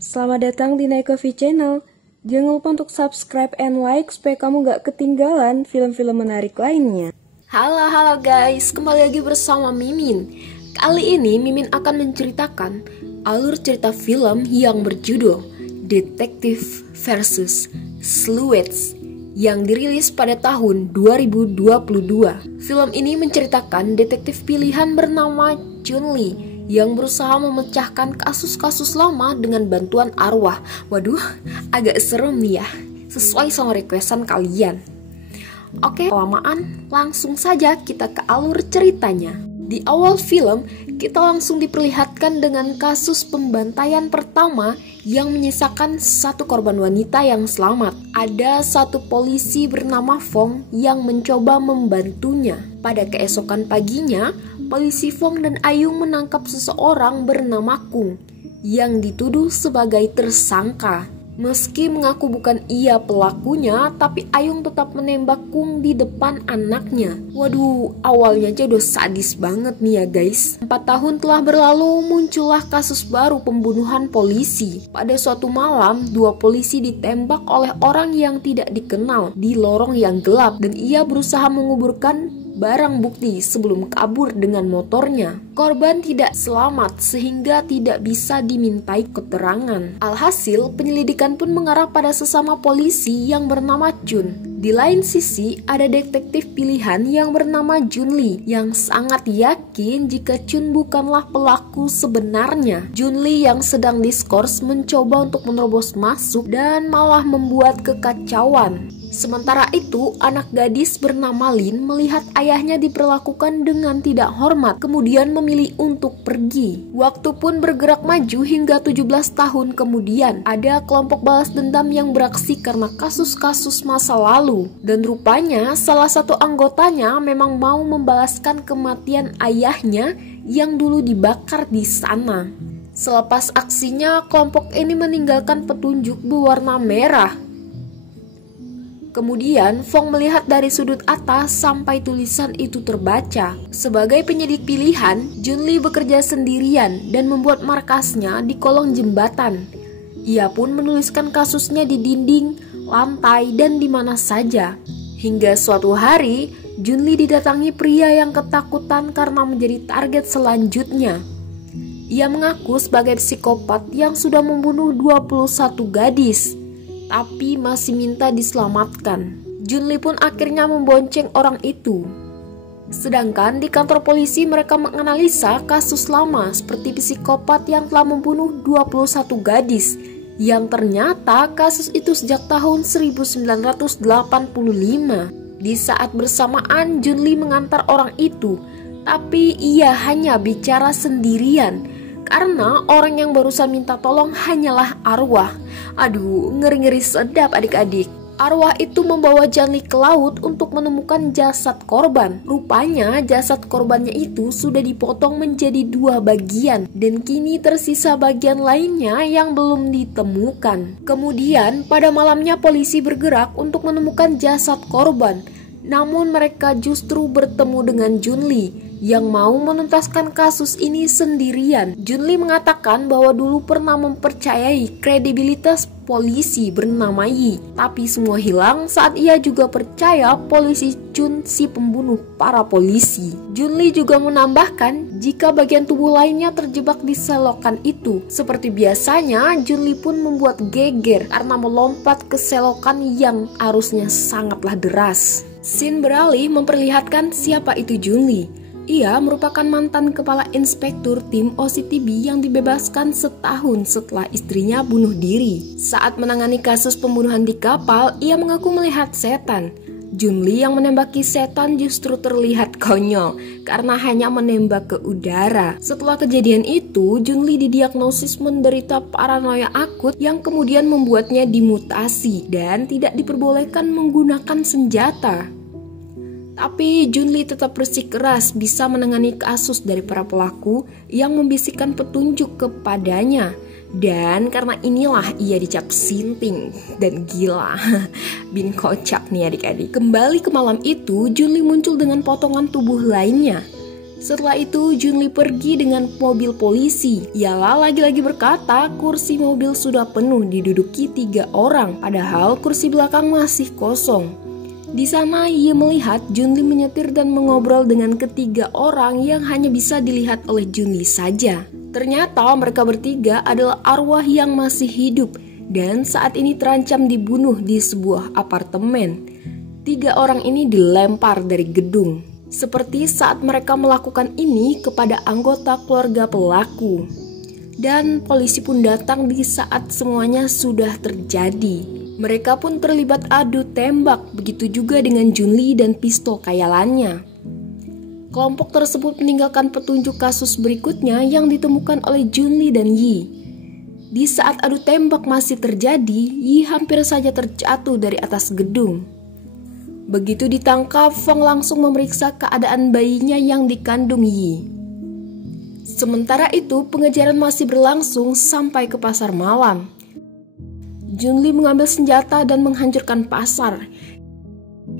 Selamat datang di Naik Coffee Channel. Jangan lupa untuk subscribe and like supaya kamu gak ketinggalan film-film menarik lainnya. Halo guys, kembali lagi bersama Mimin. Kali ini Mimin akan menceritakan alur cerita film yang berjudul Detective versus Sleuths yang dirilis pada tahun 2022. Film ini menceritakan detektif pilihan bernama Jun Lee yang berusaha memecahkan kasus-kasus lama dengan bantuan arwah. Waduh, agak serem nih ya, sesuai sama requestan kalian. Oke, kelamaan, langsung saja kita ke alur ceritanya. Di awal film, kita langsung diperlihatkan dengan kasus pembantaian pertama yang menyisakan satu korban wanita yang selamat. Ada satu polisi bernama Fong yang mencoba membantunya. Pada keesokan paginya, polisi Fong dan Ayung menangkap seseorang bernama Kung yang dituduh sebagai tersangka. Meski mengaku bukan ia pelakunya, tapi Ayung tetap menembak Kung di depan anaknya. Waduh, awalnya aja udah sadis banget nih ya guys. 4 tahun telah berlalu, muncullah kasus baru pembunuhan polisi. Pada suatu malam, 2 polisi ditembak oleh orang yang tidak dikenal di lorong yang gelap dan ia berusaha menguburkan barang bukti sebelum kabur dengan motornya. Korban tidak selamat sehingga tidak bisa dimintai keterangan. Alhasil, penyelidikan pun mengarah pada sesama polisi yang bernama Chun. Di lain sisi, ada detektif pilihan yang bernama Jun Lee yang sangat yakin jika Chun bukanlah pelaku sebenarnya. Jun Lee yang sedang diskors mencoba untuk menerobos masuk dan malah membuat kekacauan. Sementara itu, anak gadis bernama Lin melihat ayahnya diperlakukan dengan tidak hormat, kemudian memilih untuk pergi. Waktu pun bergerak maju hingga 17 tahun kemudian, ada kelompok balas dendam yang beraksi karena kasus-kasus masa lalu. Dan rupanya salah satu anggotanya memang mau membalaskan kematian ayahnya yang dulu dibakar di sana. Selepas aksinya, kelompok ini meninggalkan petunjuk berwarna merah. Kemudian, Fong melihat dari sudut atas sampai tulisan itu terbaca. Sebagai penyidik pilihan, Jun Lee bekerja sendirian dan membuat markasnya di kolong jembatan. Ia pun menuliskan kasusnya di dinding, lantai, dan di mana saja. Hingga suatu hari, Jun Lee didatangi pria yang ketakutan karena menjadi target selanjutnya. Ia mengaku sebagai psikopat yang sudah membunuh 21 gadis. Tapi masih minta diselamatkan. Jun Lee pun akhirnya membonceng orang itu. Sedangkan di kantor polisi mereka menganalisa kasus lama seperti psikopat yang telah membunuh 21 gadis. Yang ternyata kasus itu sejak tahun 1985. Di saat bersamaan Jun Lee mengantar orang itu, tapi ia hanya bicara sendirian. Karena orang yang barusan minta tolong hanyalah arwah. Aduh, ngeri-ngeri sedap adik-adik. Arwah itu membawa Jun Lee ke laut untuk menemukan jasad korban. Rupanya jasad korbannya itu sudah dipotong menjadi 2 bagian. Dan kini tersisa bagian lainnya yang belum ditemukan. Kemudian pada malamnya polisi bergerak untuk menemukan jasad korban. Namun mereka justru bertemu dengan Jun Lee yang mau menuntaskan kasus ini sendirian. Jun Lee mengatakan bahwa dulu pernah mempercayai kredibilitas polisi bernama Yi, tapi semua hilang saat ia juga percaya polisi Chun si pembunuh para polisi. Jun Lee juga menambahkan jika bagian tubuh lainnya terjebak di selokan itu. Seperti biasanya, Jun Lee pun membuat geger karena melompat ke selokan yang arusnya sangatlah deras. Scene beralih memperlihatkan siapa itu Jun Lee. Ia merupakan mantan kepala inspektur tim OCTB yang dibebaskan setahun setelah istrinya bunuh diri. Saat menangani kasus pembunuhan di kapal, ia mengaku melihat setan. Jun Lee yang menembaki setan justru terlihat konyol karena hanya menembak ke udara. Setelah kejadian itu, Jun Lee didiagnosis menderita paranoia akut yang kemudian membuatnya dimutasi dan tidak diperbolehkan menggunakan senjata. Tapi Jun Lee tetap bersikeras bisa menangani kasus dari para pelaku yang membisikkan petunjuk kepadanya. Dan karena inilah ia dicap sinting dan gila. Bin kocak nih adik-adik. Kembali ke malam itu, Jun Lee muncul dengan potongan tubuh lainnya. Setelah itu Junli pergi dengan mobil polisi. Ialah lagi-lagi berkata kursi mobil sudah penuh diduduki 3 orang, padahal kursi belakang masih kosong. Di sana Yi melihat Junli menyetir dan mengobrol dengan ketiga orang yang hanya bisa dilihat oleh Junli saja. Ternyata mereka bertiga adalah arwah yang masih hidup dan saat ini terancam dibunuh di sebuah apartemen. 3 orang ini dilempar dari gedung. Seperti saat mereka melakukan ini kepada anggota keluarga pelaku. Dan polisi pun datang di saat semuanya sudah terjadi. Mereka pun terlibat adu tembak, begitu juga dengan Junli dan pistol khayalannya. Kelompok tersebut meninggalkan petunjuk kasus berikutnya yang ditemukan oleh Junli dan Yi. Di saat adu tembak masih terjadi, Yi hampir saja terjatuh dari atas gedung. Begitu ditangkap, Fong langsung memeriksa keadaan bayinya yang dikandung Yi. Sementara itu, pengejaran masih berlangsung sampai ke pasar malam. Junli mengambil senjata dan menghancurkan pasar.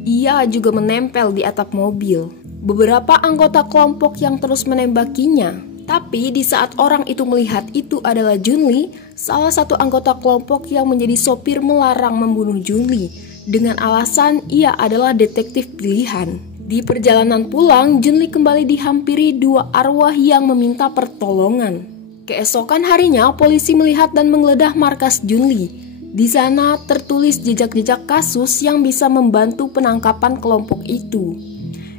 Ia juga menempel di atap mobil. Beberapa anggota kelompok yang terus menembakinya. Tapi di saat orang itu melihat itu adalah Junli, salah satu anggota kelompok yang menjadi sopir melarang membunuh Junli. Dengan alasan ia adalah detektif pilihan. Di perjalanan pulang, Junli kembali dihampiri 2 arwah yang meminta pertolongan. Keesokan harinya, polisi melihat dan menggeledah markas Junli. Di sana tertulis jejak-jejak kasus yang bisa membantu penangkapan kelompok itu.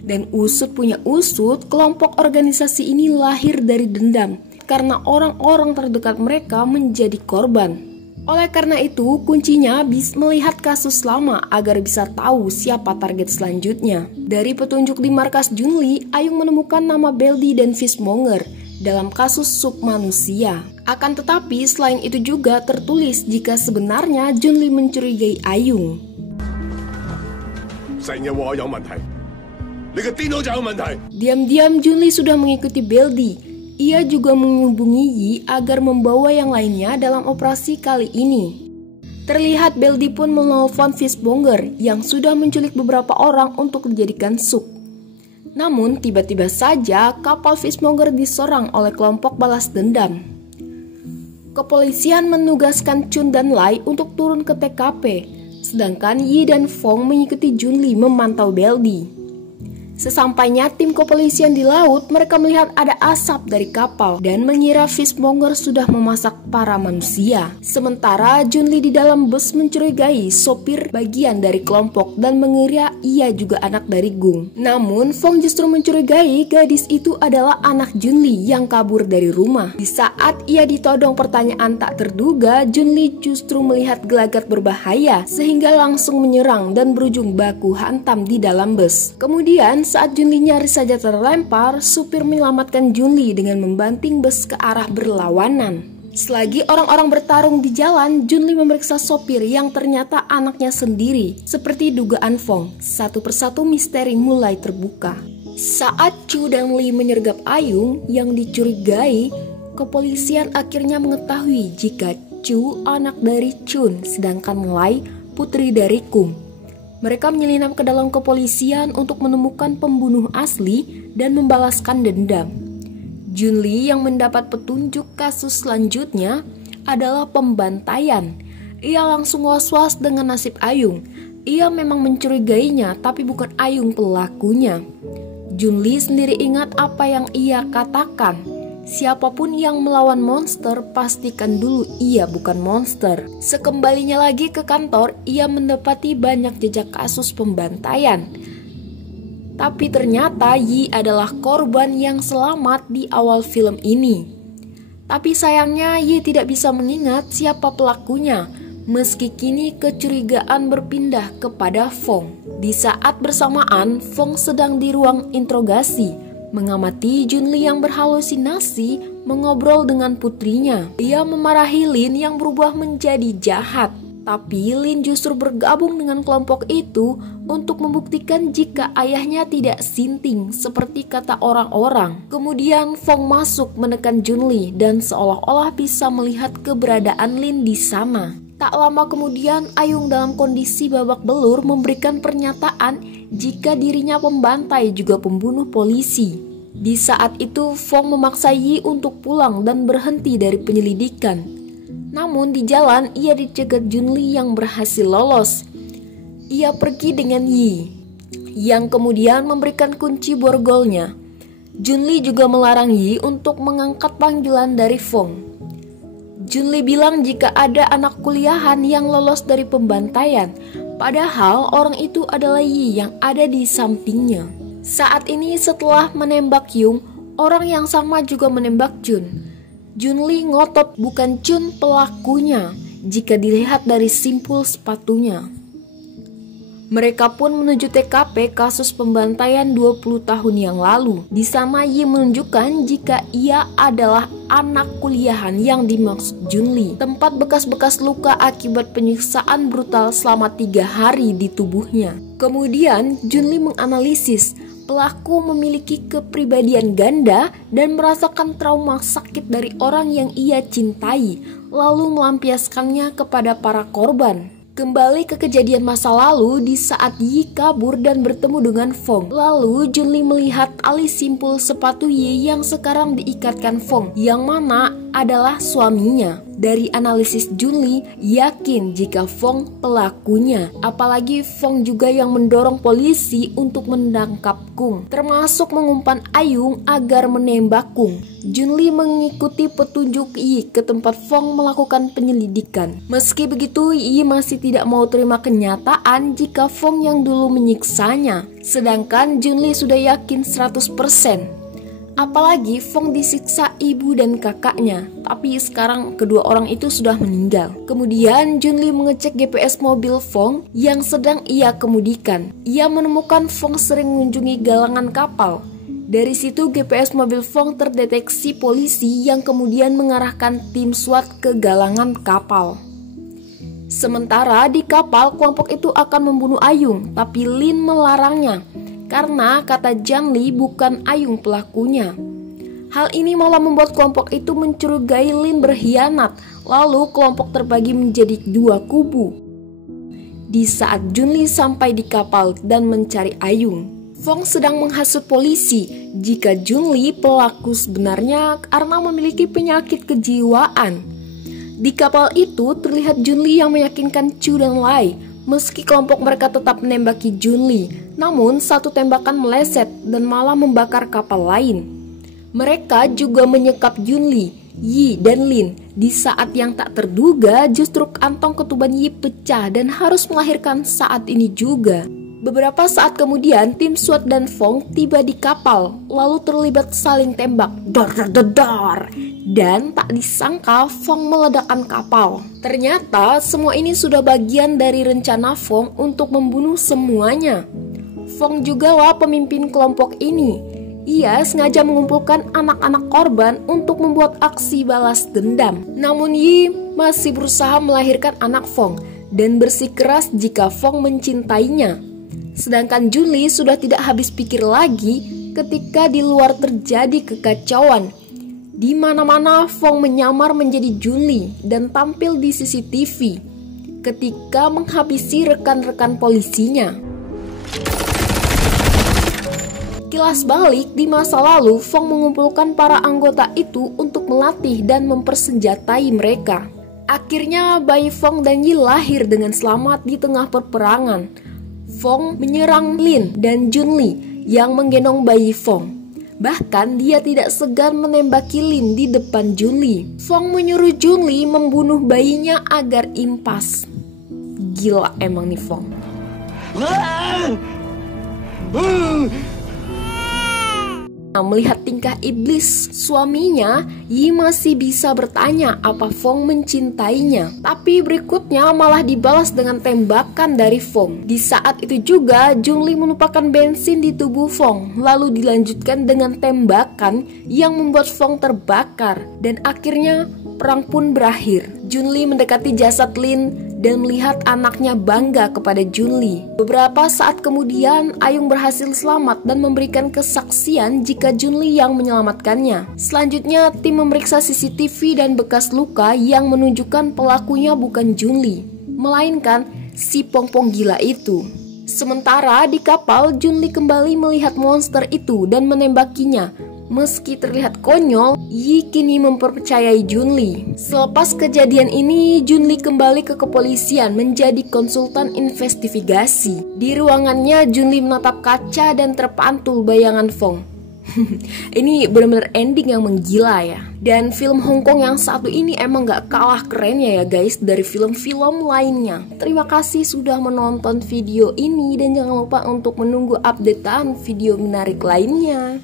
Dan usut punya usut, kelompok organisasi ini lahir dari dendam karena orang-orang terdekat mereka menjadi korban. Oleh karena itu, kuncinya bisa melihat kasus lama agar bisa tahu siapa target selanjutnya. Dari petunjuk di markas Junli, Ayung menemukan nama Beldi dan Fishmonger dalam kasus sup manusia. Akan tetapi, selain itu juga tertulis jika sebenarnya Junli mencurigai Ayung. Diam-diam Junli sudah mengikuti Beldi. Ia juga menghubungi Yi agar membawa yang lainnya dalam operasi kali ini. Terlihat Beldi pun menelpon Fishmonger yang sudah menculik beberapa orang untuk dijadikan sup. Namun tiba-tiba saja kapal Fishmonger diserang oleh kelompok balas dendam. Kepolisian menugaskan Chun dan Lai untuk turun ke TKP, sedangkan Yi dan Fong mengikuti Junli memantau Beldi. Sesampainya tim kepolisian di laut, mereka melihat ada asap dari kapal dan mengira Fishmonger sudah memasak para manusia. Sementara Junli di dalam bus mencurigai sopir bagian dari kelompok dan mengira ia juga anak dari Gung. Namun Fong justru mencurigai gadis itu adalah anak Junli yang kabur dari rumah. Di saat ia ditodong pertanyaan tak terduga, Junli justru melihat gelagat berbahaya sehingga langsung menyerang dan berujung baku hantam di dalam bus. Kemudian saat Junli nyaris saja terlempar, supir menyelamatkan Junli dengan membanting bus ke arah berlawanan. Selagi orang-orang bertarung di jalan, Junli memeriksa sopir yang ternyata anaknya sendiri. Seperti dugaan Fong, satu persatu misteri mulai terbuka. Saat Chu dan Li menyergap Ayung yang dicurigai, kepolisian akhirnya mengetahui jika Chu anak dari Chun, sedangkan Lai putri dari Kung. Mereka menyelinap ke dalam kepolisian untuk menemukan pembunuh asli dan membalaskan dendam. Junli yang mendapat petunjuk kasus selanjutnya adalah pembantaian. Ia langsung was-was dengan nasib Ayung. Ia memang mencurigainya, tapi bukan Ayung pelakunya. Junli sendiri ingat apa yang ia katakan. Siapapun yang melawan monster, pastikan dulu ia bukan monster. Sekembalinya lagi ke kantor, ia mendapati banyak jejak kasus pembantaian. Tapi ternyata Yi adalah korban yang selamat di awal film ini. Tapi sayangnya Yi tidak bisa mengingat siapa pelakunya, meski kini kecurigaan berpindah kepada Fong. Di saat bersamaan, Fong sedang di ruang interogasi, mengamati Junli yang berhalusinasi mengobrol dengan putrinya. Ia memarahi Lin yang berubah menjadi jahat. Tapi Lin justru bergabung dengan kelompok itu untuk membuktikan jika ayahnya tidak sinting seperti kata orang-orang. Kemudian Fong masuk menekan Junli dan seolah-olah bisa melihat keberadaan Lin di sana. Tak lama kemudian Ayung dalam kondisi babak belur memberikan pernyataan jika dirinya pembantai juga pembunuh polisi. Di saat itu, Fong memaksa Yi untuk pulang dan berhenti dari penyelidikan. Namun di jalan, ia dicegat Junli yang berhasil lolos. Ia pergi dengan Yi, yang kemudian memberikan kunci borgolnya. Junli juga melarang Yi untuk mengangkat panggilan dari Fong. Junli bilang jika ada anak kuliahan yang lolos dari pembantaian, padahal orang itu adalah Yi yang ada di sampingnya. Saat ini setelah menembak Yung, orang yang sama juga menembak Jun. Junli ngotot bukan Chun pelakunya jika dilihat dari simpul sepatunya. Mereka pun menuju TKP kasus pembantaian 20 tahun yang lalu. Di sana Yi menunjukkan jika ia adalah anak kuliahan yang dimaksud Junli. Tempat bekas-bekas luka akibat penyiksaan brutal selama 3 hari di tubuhnya. Kemudian Junli menganalisis pelaku memiliki kepribadian ganda dan merasakan trauma sakit dari orang yang ia cintai, lalu melampiaskannya kepada para korban. Kembali ke kejadian masa lalu di saat Yi kabur dan bertemu dengan Fong. Lalu Junli melihat alis simpul sepatu Yi yang sekarang diikatkan Fong, yang mana adalah suaminya. Dari analisis Junli, yakin jika Fong pelakunya. Apalagi Fong juga yang mendorong polisi untuk menangkap Kung, termasuk mengumpan Ayung agar menembak Kung. Junli mengikuti petunjuk Yi ke tempat Fong melakukan penyelidikan. Meski begitu, Yi masih tidak mau terima kenyataan jika Fong yang dulu menyiksanya. Sedangkan Junli sudah yakin 100%. Apalagi Fong disiksa ibu dan kakaknya, tapi sekarang kedua orang itu sudah meninggal. Kemudian Junli mengecek GPS mobil Fong yang sedang ia kemudikan. Ia menemukan Fong sering mengunjungi galangan kapal. Dari situ GPS mobil Fong terdeteksi polisi yang kemudian mengarahkan tim SWAT ke galangan kapal. Sementara di kapal, kelompok itu akan membunuh Ayung, tapi Lin melarangnya. Karena kata Janli bukan Ayung pelakunya. Hal ini malah membuat kelompok itu mencurigai Lin berkhianat. Lalu kelompok terbagi menjadi 2 kubu. Di saat Junli sampai di kapal dan mencari Ayung, Fong sedang menghasut polisi jika Junli pelaku sebenarnya karena memiliki penyakit kejiwaan. Di kapal itu terlihat Junli yang meyakinkan Chu dan Lai. Meski kelompok mereka tetap menembaki Junli, namun satu tembakan meleset dan malah membakar kapal lain. Mereka juga menyekap Junli, Yi, dan Lin. Di saat yang tak terduga, justru kantong ketuban Yi pecah dan harus melahirkan saat ini juga. Beberapa saat kemudian, tim SWAT dan Fong tiba di kapal, lalu terlibat saling tembak. Dor. Dan tak disangka Fong meledakkan kapal. Ternyata semua ini sudah bagian dari rencana Fong untuk membunuh semuanya. Fong juga lah pemimpin kelompok ini. Ia sengaja mengumpulkan anak-anak korban untuk membuat aksi balas dendam. Namun Yi masih berusaha melahirkan anak Fong dan bersikeras jika Fong mencintainya. Sedangkan Junli sudah tidak habis pikir lagi ketika di luar terjadi kekacauan. Di mana-mana Fong menyamar menjadi Junli dan tampil di CCTV ketika menghabisi rekan-rekan polisinya. Kilas balik, di masa lalu Fong mengumpulkan para anggota itu untuk melatih dan mempersenjatai mereka. Akhirnya bayi Fong dan Yi lahir dengan selamat di tengah peperangan. Fong menyerang Lin dan Junli yang menggendong bayi Fong. Bahkan dia tidak segan menembaki Lin di depan Junli. Fong menyuruh Junli membunuh bayinya agar impas. Gila emang nih Fong. Nah, melihat tingkah iblis suaminya, Yi masih bisa bertanya apa Fong mencintainya. Tapi berikutnya malah dibalas dengan tembakan dari Fong. Di saat itu juga Junli menumpahkan bensin di tubuh Fong, lalu dilanjutkan dengan tembakan yang membuat Fong terbakar. Dan akhirnya perang pun berakhir. Junli mendekati jasad Lin dan melihat anaknya bangga kepada Junli. Beberapa saat kemudian, Ayung berhasil selamat dan memberikan kesaksian jika Junli yang menyelamatkannya. Selanjutnya, tim memeriksa CCTV dan bekas luka yang menunjukkan pelakunya bukan Junli, melainkan si Pongpong gila itu. Sementara di kapal, Junli kembali melihat monster itu dan menembakinya. Meski terlihat konyol, Yi kini mempercayai Junli. Selepas kejadian ini, Junli kembali ke kepolisian menjadi konsultan investigasi. Di ruangannya, Junli menatap kaca dan terpantul bayangan Fong. Ini benar-benar ending yang menggila ya. Dan film Hong Kong yang satu ini emang gak kalah kerennya ya guys dari film-film lainnya. Terima kasih sudah menonton video ini dan jangan lupa untuk menunggu updatean video menarik lainnya.